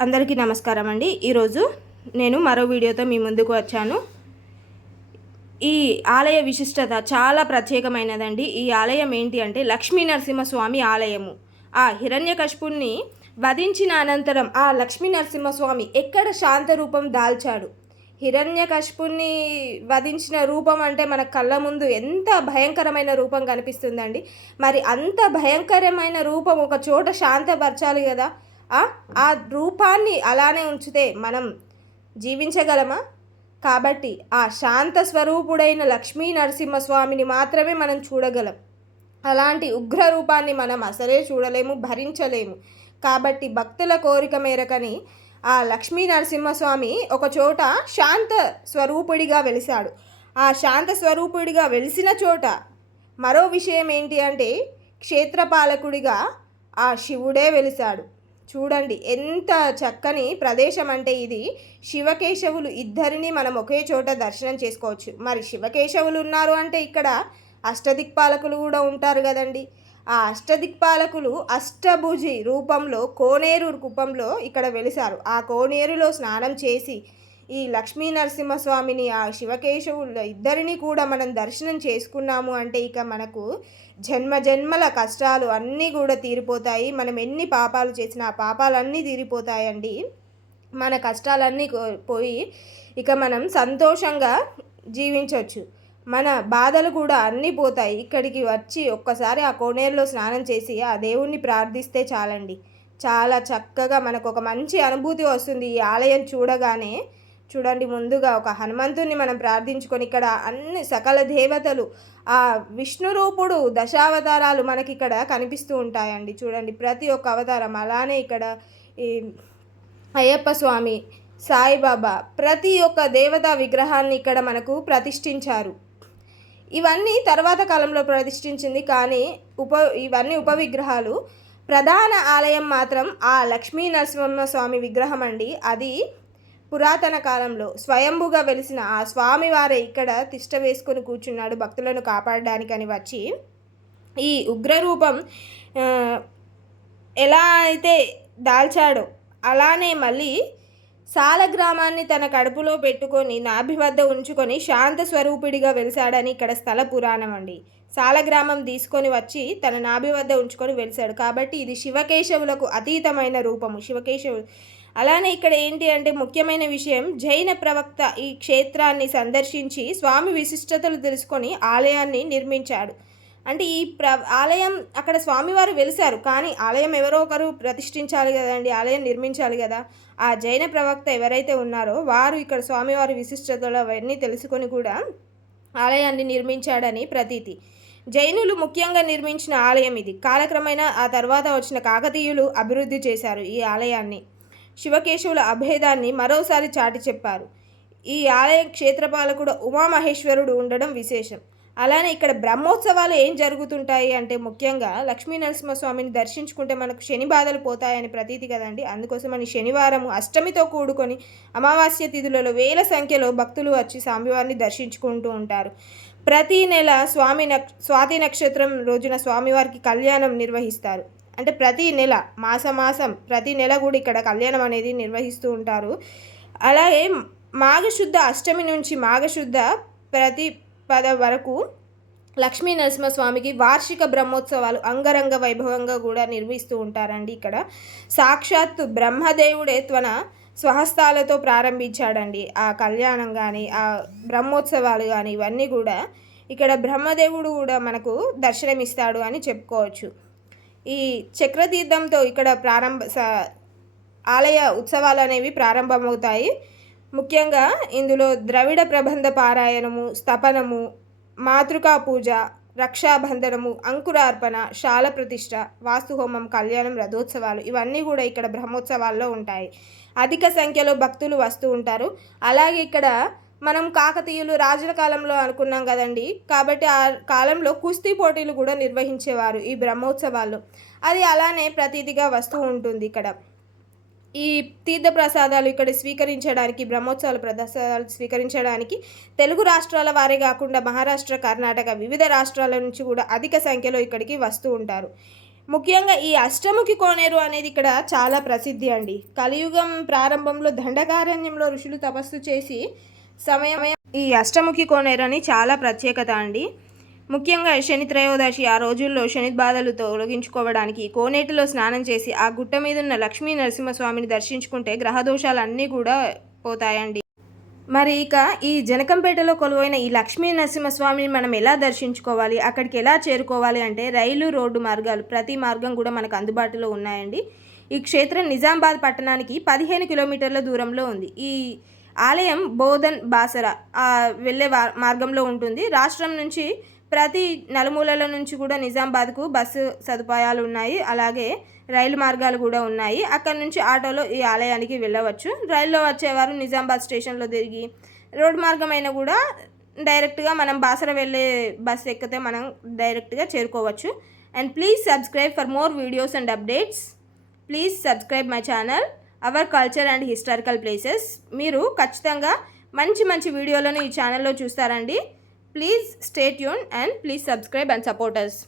అందరికీ నమస్కారం అండి. ఈరోజు నేను మరో వీడియోతో మీ ముందుకు వచ్చాను. ఈ ఆలయ విశిష్టత చాలా ప్రత్యేకమైనదండి. ఈ ఆలయం ఏంటి అంటే లక్ష్మీ నరసింహస్వామి ఆలయము. ఆ హిరణ్యకశిపుణ్ణి వధించిన అనంతరం ఆ లక్ష్మీ నరసింహస్వామి ఎక్కడ శాంత రూపం దాల్చాడు? హిరణ్యకశిపుణ్ణి వధించిన రూపం అంటే మన కళ్ళ ముందు ఎంత భయంకరమైన రూపం కనిపిస్తుందండి. మరి అంత భయంకరమైన రూపం ఒక చోట శాంతపరచాలి కదా? ఆ? రూపాన్ని అలానే ఉంచితే మనం జీవించగలమా? కాబట్టి ఆ శాంత స్వరూపుడైన లక్ష్మీ నరసింహస్వామిని మాత్రమే మనం చూడగలం. అలాంటి ఉగ్ర రూపాన్ని మనం అసలే చూడలేము భరించలేము. కాబట్టి భక్తుల కోరిక మేరకని ఆ లక్ష్మీ నరసింహస్వామి ఒక చోట శాంత స్వరూపుడిగా వెలిశాడు. ఆ శాంత స్వరూపుడిగా వెలిసిన చోట మరో విషయం ఏంటి అంటే క్షేత్రపాలకుడిగా ఆ శివుడే వెలిశాడు. చూడండి ఎంత చక్కని ప్రదేశం అంటే ఇది. శివకేశవులు ఇద్దరిని మనం ఒకే చోట దర్శనం చేసుకోవచ్చు. మరి శివకేశవులు ఉన్నారు అంటే ఇక్కడ అష్టదిక్పాలకులు కూడా ఉంటారు కదండి. ఆ అష్టదిక్పాలకులు అష్టభుజి రూపంలో కోనేరు రూపంలో ఇక్కడ వెలిశారు ఆ కోనేరులో స్నానం చేసి ఈ లక్ష్మీ నరసింహస్వామిని ఆ శివకేశవుల ఇద్దరిని కూడా మనం దర్శనం చేసుకున్నాము అంటే ఇక మనకు జన్మ జన్మల కష్టాలు అన్నీ కూడా తీరిపోతాయి. మనం ఎన్ని పాపాలు చేసినా ఆ పాపాలన్నీ తీరిపోతాయండి. మన కష్టాలన్నీ కో- పోయి ఇక మనం సంతోషంగా జీవించవచ్చు మన బాధలు కూడా అన్నీ పోతాయి. ఇక్కడికి వచ్చి ఒక్కసారి ఆ కోనేరులో స్నానం చేసి ఆ దేవుణ్ణి ప్రార్థిస్తే చాలండి. చాలా చక్కగా మనకు ఒక మంచి అనుభూతి వస్తుంది. ఈ ఆలయం చూడగానే చూడండి ముందుగా ఒక హనుమంతుని మనం ప్రార్థించుకొని ఇక్కడ అన్ని సకల దేవతలు ఆ విష్ణు రూపుడు దశావతారాలు మనకి ఇక్కడ కనిపిస్తూ ఉంటాయండి. చూడండి ప్రతి ఒక్క అవతారం అలానే ఇక్కడ ఈ అయ్యప్ప స్వామి సాయిబాబా ప్రతి ఒక్క దేవతా విగ్రహాన్ని ఇక్కడ మనకు ప్రతిష్ఠించారు. ఇవన్నీ తర్వాత కాలంలో ప్రతిష్ఠించింది కానీ ఉప ఇవన్నీ ఉప విగ్రహాలు ప్రధాన ఆలయం మాత్రం ఆ లక్ష్మీ నరసింహస్వామి విగ్రహం అండి. అది పురాతన కాలంలో స్వయంభుగా వెలిసిన ఆ స్వామివారే ఇక్కడ తిష్ట వేసుకొని కూర్చున్నాడు భక్తులను కాపాడడానికని వచ్చి ఈ ఉగ్రరూపం ఎలా అయితే దాల్చాడో అలానే మళ్ళీ సాల గ్రామాన్ని తన కడుపులో పెట్టుకొని నాభి వద్ద ఉంచుకొని శాంత స్వరూపుడిగా వెలిసాడని ఇక్కడ స్థల పురాణం అండి. సాలగ్రామం తీసుకొని వచ్చి తన నాభి వద్ద ఉంచుకొని వెలిశాడు. కాబట్టి ఇది శివకేశవులకు అతీతమైన రూపము. శివకేశవు అలానే ఇక్కడ ఏంటి అంటే ముఖ్యమైన విషయం జైన ప్రవక్త ఈ క్షేత్రాన్ని సందర్శించి స్వామి విశిష్టతలు తెలుసుకొని ఆలయాన్ని నిర్మించాడు. అంటే ఈ ప్ర ఆలయం అక్కడ స్వామివారు వెలిశారు. కానీ ఆలయం ఎవరో ఒకరు ప్రతిష్ఠించాలి కదండి ఆలయం నిర్మించాలి కదా. ఆ జైన ప్రవక్త ఎవరైతే ఉన్నారో వారు ఇక్కడ స్వామివారి విశిష్టతలు అవన్నీ తెలుసుకొని కూడా ఆలయాన్ని నిర్మించాడని ప్రతీతి. జైనులు ముఖ్యంగా నిర్మించిన ఆలయం ఇది. కాలక్రమేణా ఆ తర్వాత వచ్చిన కాకతీయులు అభివృద్ధి చేశారు ఈ ఆలయాన్ని. శివకేశవుల అభేదాన్ని మరోసారి చాటి చెప్పారు. ఈ ఆలయ క్షేత్రపాలకుడు ఉమామహేశ్వరుడు ఉండడం విశేషం. అలానే ఇక్కడ బ్రహ్మోత్సవాలు ఏం జరుగుతుంటాయి అంటే ముఖ్యంగా లక్ష్మీ నరసింహస్వామిని దర్శించుకుంటే మనకు శని బాధలు పోతాయని ప్రతీతి కదండి. అందుకోసం అని శనివారం అష్టమితో కూడుకొని అమావాస్య తిథులలో వేల సంఖ్యలో భక్తులు వచ్చి స్వామివారిని దర్శించుకుంటూ ఉంటారు. ప్రతి నెల స్వామి నక్ష స్వాతి నక్షత్రం రోజున స్వామివారికి కళ్యాణం నిర్వహిస్తారు. అంటే ప్రతి నెల మాసమాసం ప్రతి నెల కూడా ఇక్కడ కళ్యాణం అనేది నిర్వహిస్తూ ఉంటారు. అలాగే మాఘశుద్ధ అష్టమి నుంచి మాఘశుద్ధ ప్రతి పద వరకు లక్ష్మీ నరసింహస్వామికి వార్షిక బ్రహ్మోత్సవాలు అంగరంగ వైభవంగా కూడా నిర్వహిస్తూ ఉంటారండి ఇక్కడ. సాక్షాత్తు బ్రహ్మదేవుడే తన స్వహస్తాలతో ప్రారంభించాడండి. ఆ కళ్యాణం కానీ ఆ బ్రహ్మోత్సవాలు కానీ ఇవన్నీ కూడా ఇక్కడ బ్రహ్మదేవుడు కూడా మనకు దర్శనమిస్తాడు అని చెప్పుకోవచ్చు. ఈ చక్రతీర్థంతో ఇక్కడ ప్రారంభ ఆలయ ఉత్సవాలు అనేవి ప్రారంభమవుతాయి. ముఖ్యంగా ఇందులో ద్రవిడ ప్రబంధ పారాయణము స్తపనము మాతృకా పూజ రక్షాబంధనము అంకురార్పణ శాల ప్రతిష్ట వాస్తుహోమం కళ్యాణం రథోత్సవాలు ఇవన్నీ కూడా ఇక్కడ బ్రహ్మోత్సవాల్లో ఉంటాయి. అధిక సంఖ్యలో భక్తులు వస్తూ ఉంటారు. అలాగే ఇక్కడ మనం కాకతీయులు రాజుల కాలంలో అనుకున్నాం కదండి. కాబట్టి ఆ కాలంలో కుస్తీ పోటీలు కూడా నిర్వహించేవారు ఈ బ్రహ్మోత్సవాల్లో. అది అలానే ప్రతీదిగా వస్తూ ఉంటుంది ఇక్కడ. ఈ తీర్థ ప్రసాదాలు ఇక్కడ స్వీకరించడానికి బ్రహ్మోత్సవాల ప్రసాదాలు స్వీకరించడానికి తెలుగు రాష్ట్రాల వారే కాకుండా మహారాష్ట్ర కర్ణాటక వివిధ రాష్ట్రాల నుంచి కూడా అధిక సంఖ్యలో ఇక్కడికి వస్తూ ఉంటారు. ముఖ్యంగా ఈ అష్టముఖి కోనేరు అనేది ఇక్కడ చాలా ప్రసిద్ధి అండి. కలియుగం ప్రారంభంలో దండకారణ్యంలో ఋషులు తపస్సు చేసి సమయం ఈ అష్టముఖి కోనేరు అని చాలా ప్రత్యేకత అండి. ముఖ్యంగా శని త్రయోదశి ఆ రోజుల్లో శని బాధలు తొలగించుకోవడానికి కోనేటిలో స్నానం చేసి ఆ గుట్ట మీద ఉన్న లక్ష్మీ నరసింహస్వామిని దర్శించుకుంటే గ్రహదోషాలన్నీ కూడా పోతాయండి. మరి ఇక ఈ జనకంపేటలో కొలువైన ఈ లక్ష్మీ నరసింహస్వామిని మనం ఎలా దర్శించుకోవాలి? అక్కడికి ఎలా చేరుకోవాలి అంటే రైలు రోడ్డు మార్గాలు ప్రతి మార్గం కూడా మనకు అందుబాటులో ఉన్నాయండి. ఈ క్షేత్రం నిజామాబాద్ పట్టణానికి పదిహేను కిలోమీటర్ల దూరంలో ఉంది. ఈ ఆలయం బోధన్ బాసర వెళ్ళే వా- మార్గంలో ఉంటుంది. రాష్ట్రం నుంచి ప్రతి నలుమూలల నుంచి కూడా నిజామాబాద్కు బస్సు సదుపాయాలు ఉన్నాయి. అలాగే రైలు మార్గాలు కూడా ఉన్నాయి. అక్కడ నుంచి ఆటోలో ఈ ఆలయానికి వెళ్ళవచ్చు. రైల్లో వచ్చేవారు నిజామాబాద్ స్టేషన్లో తిరిగి రోడ్ మార్గమైన కూడా డైరెక్ట్గా మనం బాసర వెళ్ళే బస్సు ఎక్కితే మనం డైరెక్ట్గా చేరుకోవచ్చు. And please subscribe for more videos and updates. Please subscribe my channel our culture and historical places. మీరు ఖచ్చితంగా మంచి మంచి వీడియోలను ఈ ఛానల్లో చూస్తారండి. Please stay tuned and please subscribe and support us.